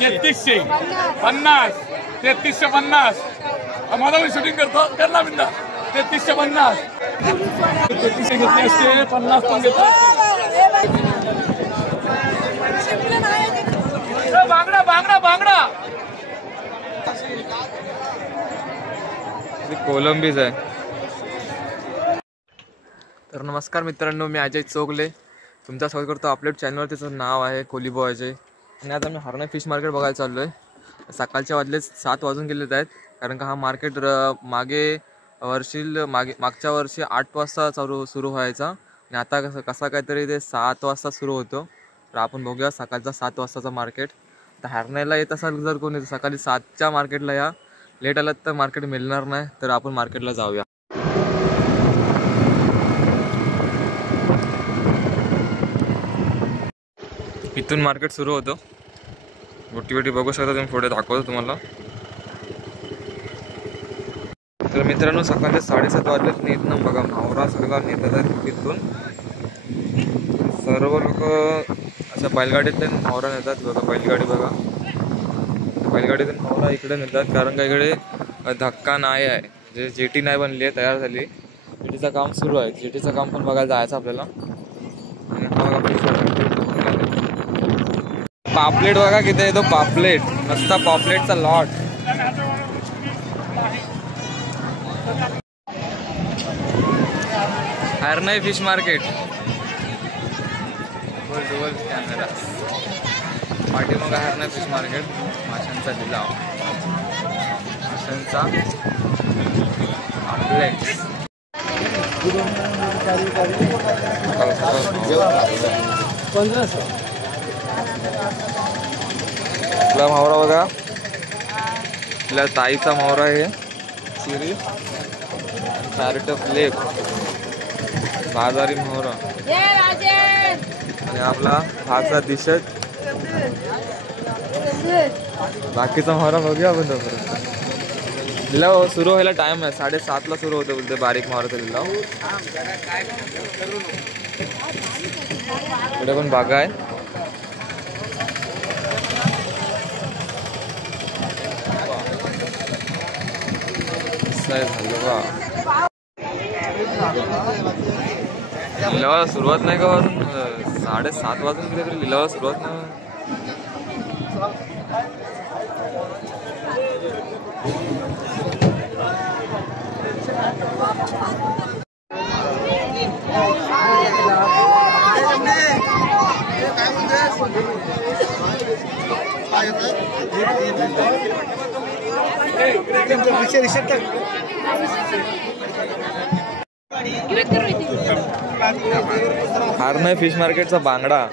3350 3350 मला मी शूटिंग करतो करला बिंदा 3350 33 घेतली असते 50 पण घेतली बांगडा बांगडा बांगडा कोलंबीच आहे। तर नमस्कार मित्रांनो, मी अजय चोगले तुमचं स्वागत करतो आपल्या चॅनलवर। त्याचं नाव आहे कोलीबो अजय। आणि आता मी हरणे फिश मार्केट बघायला चाललो आहे। सकाळच्या वाजले 7 वाजून गेलेत आहेत, कारण का हा मार्केट मागच्या वर्षी 8 वाजता सुरू व्हायचा आणि आता कसा काहीतरी ते 7 वाजता सुरू होतो। तर आपण बघूया सकाळचा 7 वाजताचा मार्केट। तर हरण्याला येत असाल जर कोणी सकाळी 7च्या मार्केटला या, लेट आलात तर मार्केट मिळणार नाही। तर आपण मार्केटला जाऊया। इथून मार्केट सुरू होतं। मोठी बघू शकता तुम्ही, पुढे दाखवतो तुम्हाला। तर मित्रांनो सकाळचे 7:30 वाजलेत आणि इथून बघा मावरा सगळा नेतात आहेत। इथून सर्व लोक अशा बैलगाडीतून मावरा नेतात। बघा बैलगाडी बघा, बैलगाडीतून मावरा इकडे नेतात, कारण का इकडे धक्का नाही आहे। म्हणजे जेटी नाही बनली आहे, तयार झाली। जेटीचं काम सुरू आहे, जेटीचं काम पण बघायला जायचं आपल्याला। आणि हा पापलेट बघा किती आहे तो पापलेट, मस्त पापलेटचा लॉट। हरणे फिश मार्केट, डुअल कॅमेरा पाठीमाग हरणे फिश मार्केट। माशांचा लिलाव, माशांचा पापलेट। आपला मावरा बघा, आपल्या ताईचा मावरा आहे सिरी, पॅरेट ऑफ लेप, बाजारी मावरा। आणि आपला भागचा दिशत, बाकीचा मावरा बघूया आपण। तोपर्यंत लिलाव सुरू व्हायला टाइम आहे, 7:30ला सुरू होतं बोलते बारीक मावराचा लिलाव। इकडे पण बागा आहे। लिलावाला सुरुवात नाही का वाजून, 7:30 वाजून गेले तरी लिलावाला सुरुवात नाही। हरणे फिश मार्केटचा बांगडा,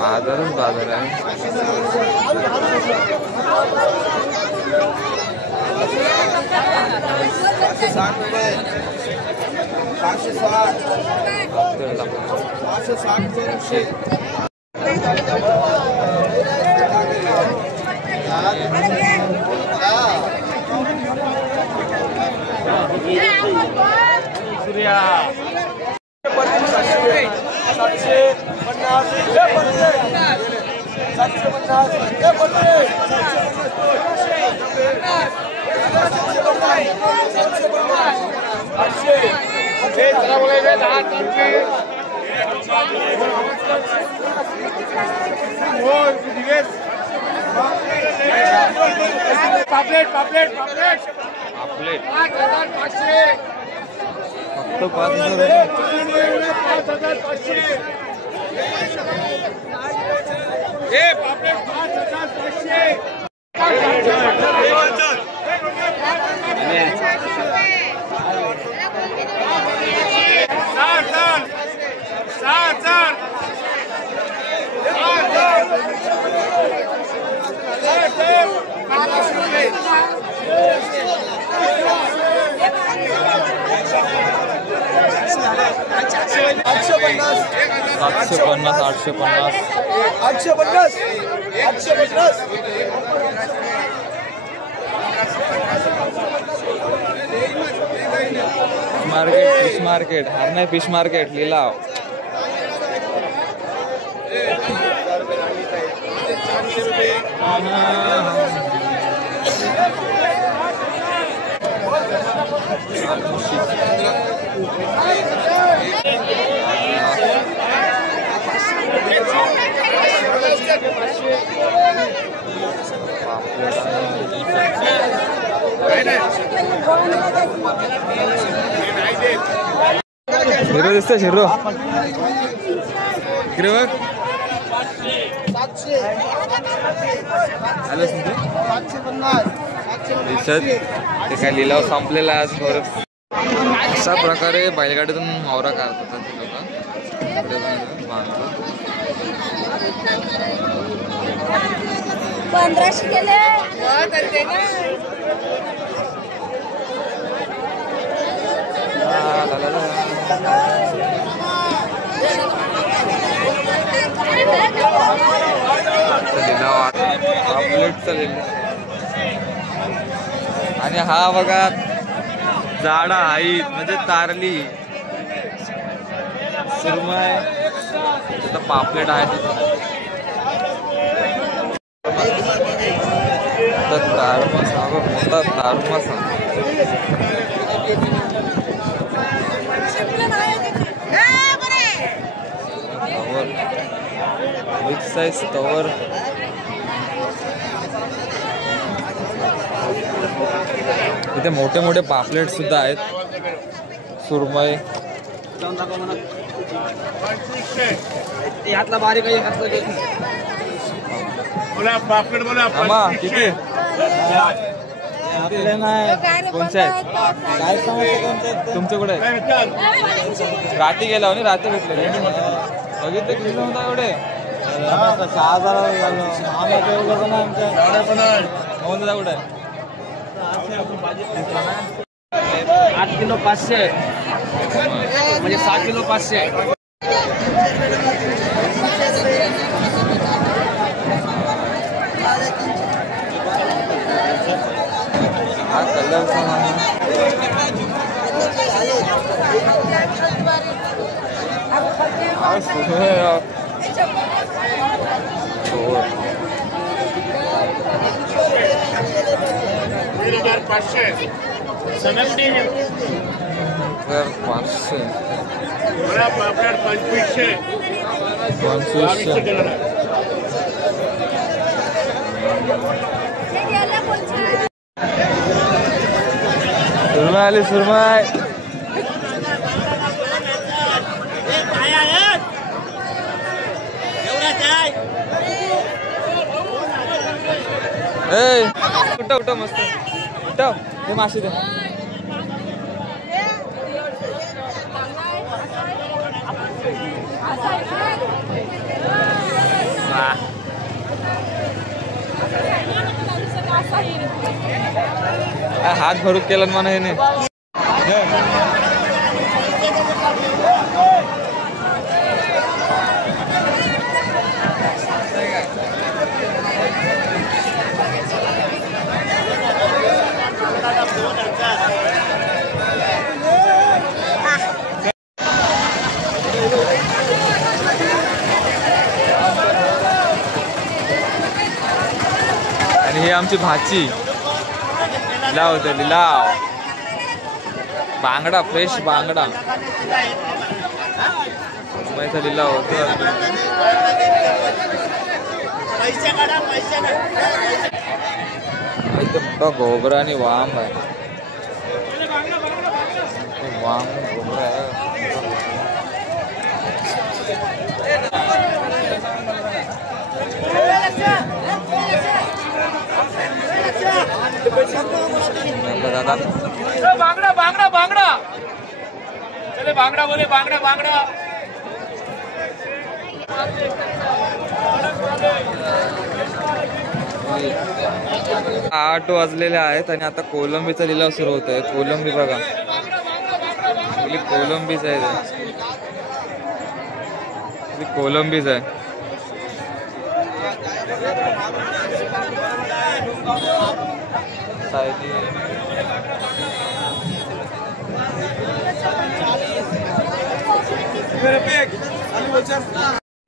बाजारच बाजार आहे। पापलेट पापलेट पापलेट पापलेट फक्त 5,500 पापलेट 5,500 750 850 850 850 फिश मार्केट हरणे फिश मार्केट लिलाव. हिरो दिसतोय हिरो इकडे बघ. आलं ते काय लिलाव संपलेला आज परत. अशा प्रकारे बैलगाडीतून मावरा काढतात ते लोक. 1500 केले. आणि हा बघा जाडा हाईत म्हणजे तारली सुरमय पापलेट आहे तारमासा मोठा तारमासा बिग साइज तवर. इथे मोठे मोठे पापलेट सुद्धा आहेत. सुरमई यातला बारीक आहे पापलेट बोला आम्हा किती आपले नाही कोणचे आहेत काय समजते तुमचे कुठे राती गेला हो राती भेटले बघितले किती होता एवढे 6000 झालं आम्हाला एवढं पण आमच्या होऊन दादा कुठे 8 किलो 500 म्हणजे 6 किलो 500. हा कलर सुरमई आली सुरमई. कुठं कुठं मस्त कुठं हे माशी दे. हात भरून केला म्हणा हे आणि ही आमची भाची लिलाव होते लिलाव. बांगडा फ्रेश बांगडा सुरमईचा लिलाव होतो. मोठा घोबरा आणि वाम आहे. वाम घोबरा आहे. दादा बांगड़ा बांगड़ा बांगड़ा चले बांगड़ा बोले बांगड़ा बांगड़ा. आठ वाजलेले आहेत आणि आता कोलंबीचा लिलाव सुरू होत आहे. कोलंबी बघा कोलंबीच आहे. कोलंबीच आहे.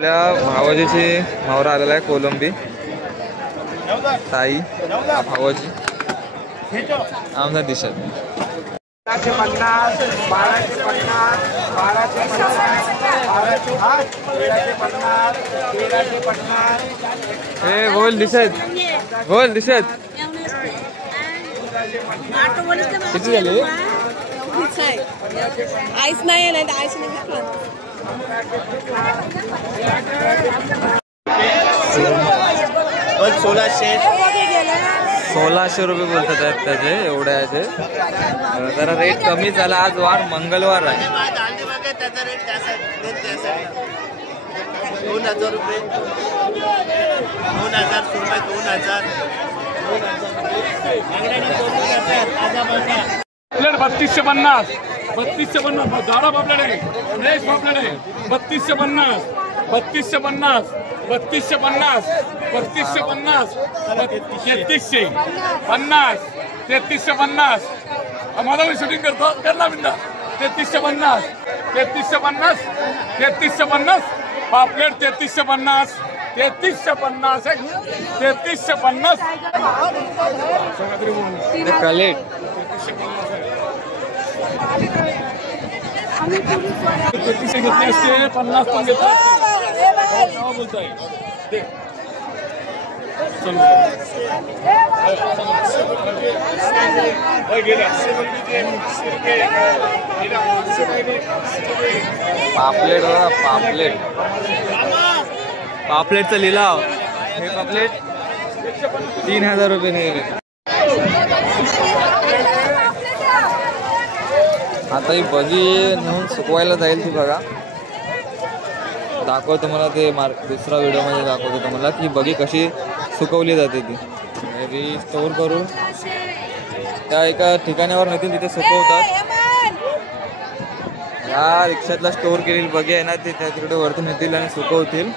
आपल्या भावाजीची मावरा आलेला आहे कोलंबी ताई भावाजी आमचा दिसत. 1250, 1250, 1350. हे बोल दिसत बोल दिसत किती झाले? आईस नाही आहे ना आईस नाही घातलं. 1600 रुपये बोलतात आहेत त्याचे एवढे आहे ते. जरा रेट कमी झाला आज वार मंगळवार आहे. 2000 रुपये 2000 रुपये 2000 प्लेट 3250 3250 झाडा पापलेट फ्रेश पापलेट 3250 3250 3250 3250 3350 3350 माझा मी शूटिंग करतो करला बिंदा 3350 3350 3350 पापलेट 3350 3350 3350 कलेट 33 घेतले असते 50 पण घेतात बोलताय पापलेट बघा पापलेट पापलेटचा लिलाव हे पापलेट 3000 रुपये नेले. आता ही बगी नेऊन सुकवायला जाईल ती बघा. दाखवतो मला ते दुसरा व्हिडिओमध्ये दाखवतो तुम्हाला की बगी कशी सुकवली जाते ती. ती स्टोर करून त्या एका ठिकाणावर नेतील तिथे सुकवतात. या रिक्षातला स्टोर केलेली बगी आहे ना ते त्या तिकडे वरतून येतील आणि सुकवतील.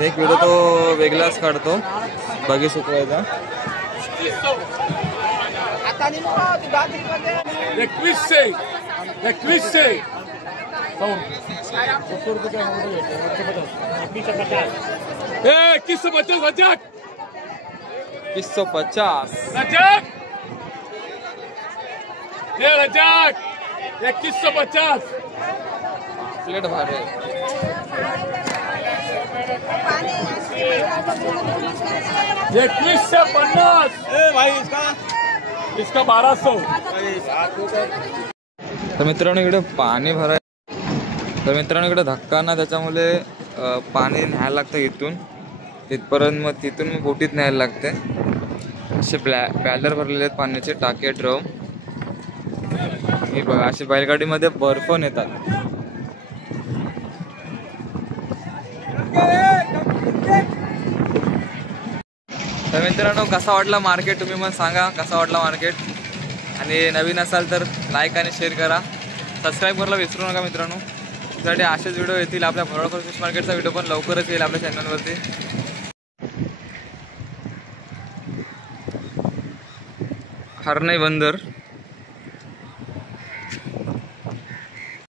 एक व्हिडिओ तो वेगळाच काढतो बगी सुकवायचा. 2100 2150 रजक 2150 रजक हे रजक 2150 प्लेट भारी आहे. 2150 भाई इसका 1200. तर मित्रांनो इकडे पाणी भराय तर मित्रांनो इकडे धक्का ना त्याच्यामुळे पाणी न्यायला लागतं इथून तिथपर्यंत. मग तिथून मग बोटीत न्यायला लागते. असे बॅलर भरलेले आहेत पाण्याचे टाके ड्रम. हे बघा असे बैलगाडीमध्ये बर्फ नेतात. तर मित्रांनो कसा वाटला मार्केट तुम्ही मग सांगा कसा वाटला मार्केट. आणि नवीन असाल तर लाईक आणि शेअर करा. सबस्क्राईब करायला विसरू नका मित्रांनो. त्यासाठी असेच व्हिडिओ येतील. आपल्या भरवडकर फिश मार्केटचा व्हिडिओ पण लवकरच येईल आपल्या चॅनलवरती. हरणाई बंदर